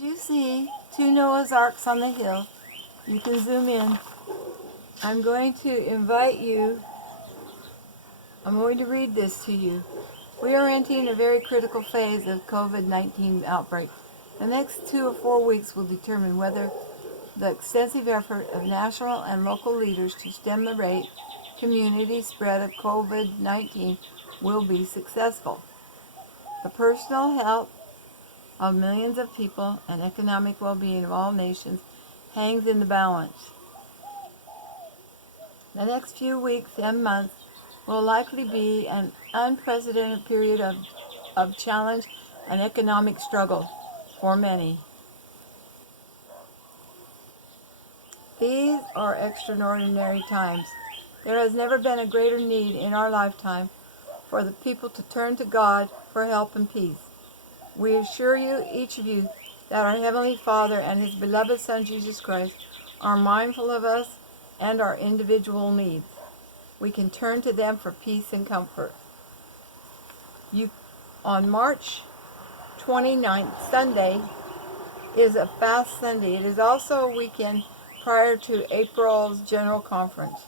You see two Noah's Arks on the hill. You can zoom in. I'm going to invite you. I'm going to read this to you. We are entering a very critical phase of COVID-19 outbreak. The next 2 or 4 weeks will determine whether the extensive effort of national and local leaders to stem the rate community spread of COVID-19 will be successful. The personal health of millions of people and economic well-being of all nations hangs in the balance. The next few weeks and months will likely be an unprecedented period of challenge and economic struggle for many. These are extraordinary times. There has never been a greater need in our lifetime for the people to turn to God for help and peace. We assure you, each of you, that our Heavenly Father and His beloved Son Jesus Christ are mindful of us and our individual needs. We can turn to them for peace and comfort. On March 29th, Sunday, is a fast Sunday. It is also a weekend prior to April's General Conference.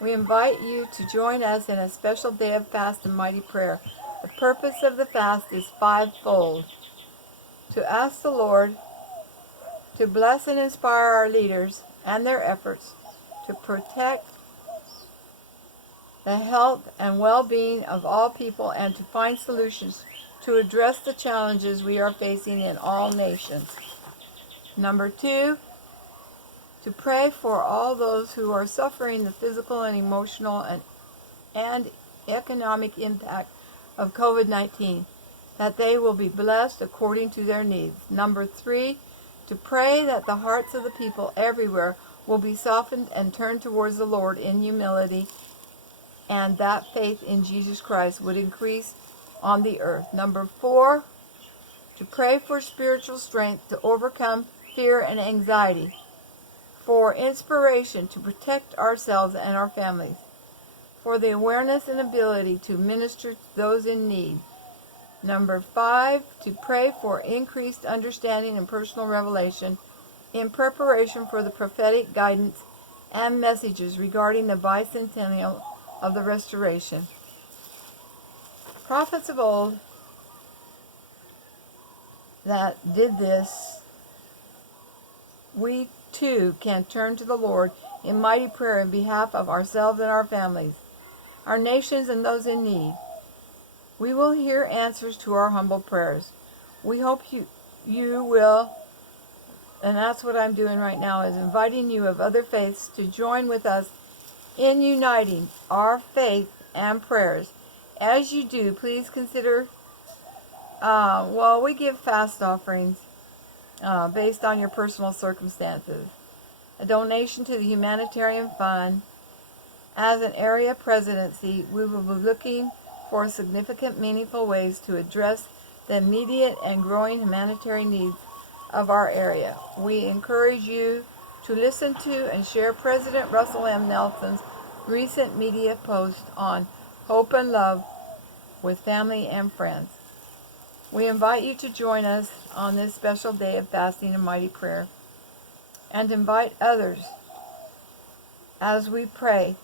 We invite you to join us in a special day of fast and mighty prayer. The purpose of the fast is fivefold. To ask the Lord to bless and inspire our leaders and their efforts to protect the health and well-being of all people and to find solutions to address the challenges we are facing in all nations. Number 2, to pray for all those who are suffering the physical and emotional and economic impact of COVID-19, that they will be blessed according to their needs. Number 3, to pray that the hearts of the people everywhere will be softened and turned towards the Lord in humility, and that faith in Jesus Christ would increase on the earth. Number 4, to pray for spiritual strength to overcome fear and anxiety, for inspiration to protect ourselves and our families, for the awareness and ability to minister to those in need. Number 5, to pray for increased understanding and personal revelation in preparation for the prophetic guidance and messages regarding the bicentennial of the restoration. Prophets of old that did this, we too can turn to the Lord in mighty prayer in behalf of ourselves and our families, our nations, and those in need. We will hear answers to our humble prayers. We hope you will, and that's what I'm doing right now, is inviting you of other faiths to join with us in uniting our faith and prayers. As you do, please consider, we give fast offerings based on your personal circumstances. A donation to the humanitarian fund. As an area presidency, we will be looking for significant, meaningful ways to address the immediate and growing humanitarian needs of our area. We encourage you to listen to and share President Russell M. Nelson's recent media post on hope and love with family and friends. We invite you to join us on this special day of fasting and mighty prayer, and invite others as we pray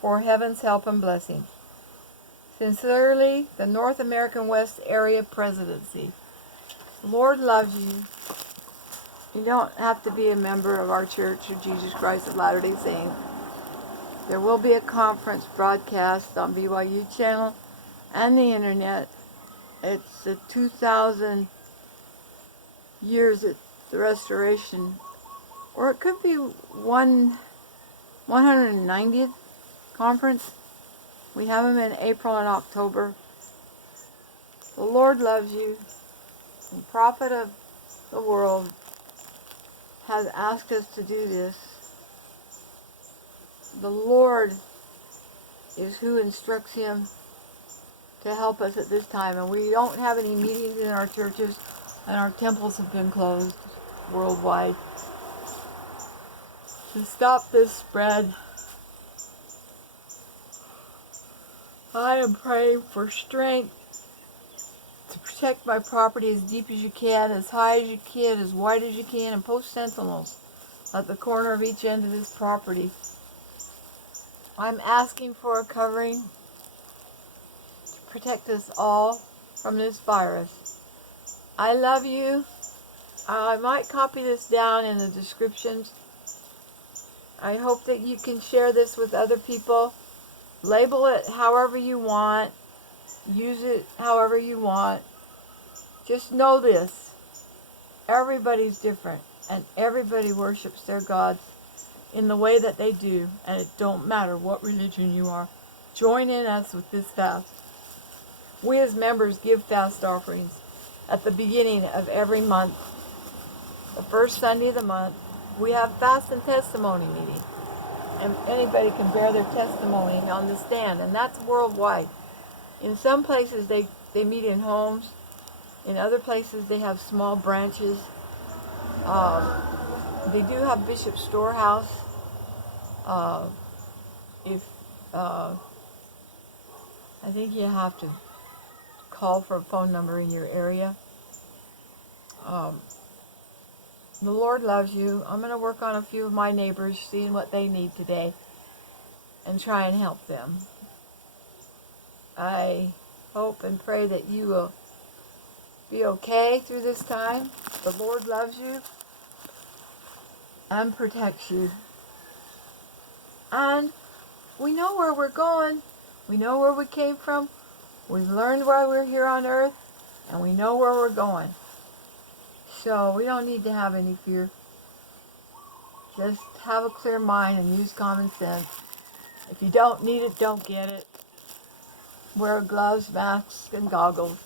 for heaven's help and blessings. Sincerely, the North American West Area Presidency. The Lord loves you. You don't have to be a member of our Church of Jesus Christ of Latter-day Saints. There will be a conference broadcast on BYU channel and the internet. It's the 2,000 years at the restoration, or it could be 190th conference. We have them in April and October. The Lord loves you. The prophet of the world has asked us to do this. The Lord is who instructs him to help us at this time. And we don't have any meetings in our churches, and our temples have been closed worldwide. To stop this spread, I am praying for strength to protect my property as deep as you can, as high as you can, as wide as you can, and post sentinels at the corner of each end of this property. I'm asking for a covering to protect us all from this virus. I love you. I might copy this down in the descriptions. I hope that you can share this with other people. Label it however you want. Use it however you want. Just know this. Everybody's different, and everybody worships their gods in the way that they do, and it don't matter what religion you are. Join in us with this fast. We as members give fast offerings at the beginning of every month. The first Sunday of the month, we have fast and testimony meeting, and anybody can bear their testimony on the stand, and that's worldwide. In some places they meet in homes. In other places they have small branches. They do have Bishop Storehouse. If I think you have to call for a phone number in your area. The Lord loves you. I'm going to work on a few of my neighbors, seeing what they need today, and try and help them. I hope and pray that you will be okay through this time. The Lord loves you and protects you. And we know where we're going. We know where we came from. We've learned why we're here on earth, and we know where we're going. So we don't need to have any fear. Just have a clear mind and use common sense. If you don't need it, don't get it. Wear gloves, masks, and goggles.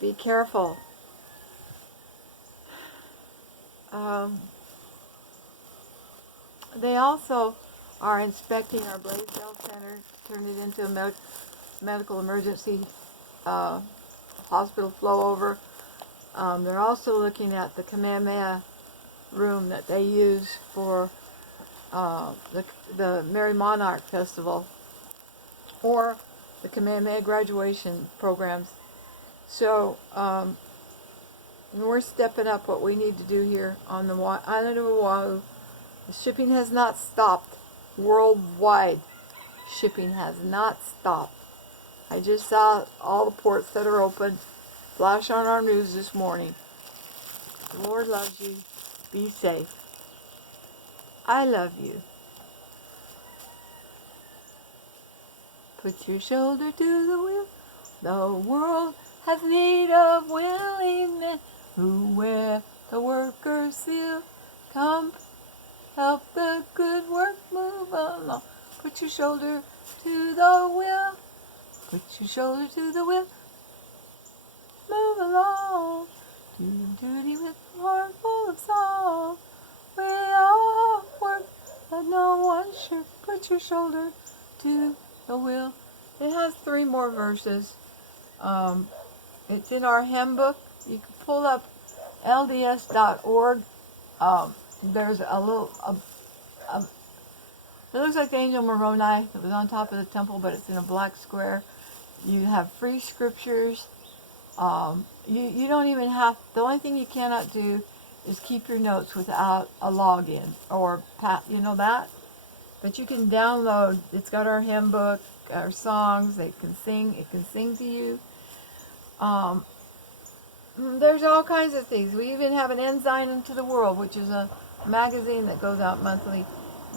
Be careful. They also are inspecting our Blaisdell Center, turn it into a medical emergency hospital flow over. They're also looking at the Kamehameha room that they use for the Mary Monarch Festival, or the Kamehameha graduation programs. So we're stepping up what we need to do here on the island of Oahu. The shipping has not stopped. Worldwide shipping has not stopped. I just saw all the ports that are open flash on our news this morning. The Lord loves you. Be safe. I love you. Put your shoulder to the wheel. The world has need of willing men who wear the worker's seal. Come, help the good work move along. Put your shoulder to the wheel. Put your shoulder to the wheel. Move along. Do duty with a heart full of song. We all work, but no one should. Put your shoulder to the wheel. It has 3 more verses. It's in our hymn book. You can pull up lds.org. There's a little, it looks like the angel Moroni that was on top of the temple, but it's in a black square. You have free scriptures. You don't even have, the only thing you cannot do is keep your notes without a login or you know that. But you can download. It's got our hymn book, our songs. It can sing to you. There's all kinds of things. We even have an Ensign into the World, which is a magazine that goes out monthly.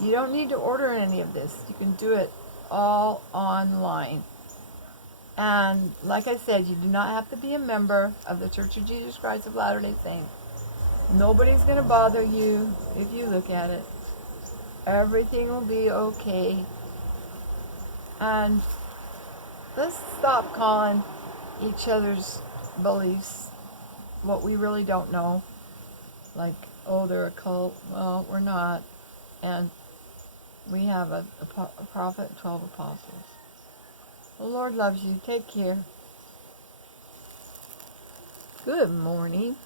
You don't need to order any of this. You can do it all online. And like I said, you do not have to be a member of the Church of Jesus Christ of Latter-day Saints. Nobody's going to bother you if you look at it. Everything will be okay. And let's stop calling each other's beliefs what we really don't know. Like, oh, they're a cult. Well, we're not. And we have a prophet and 12 apostles. The Lord loves you. Take care. Good morning.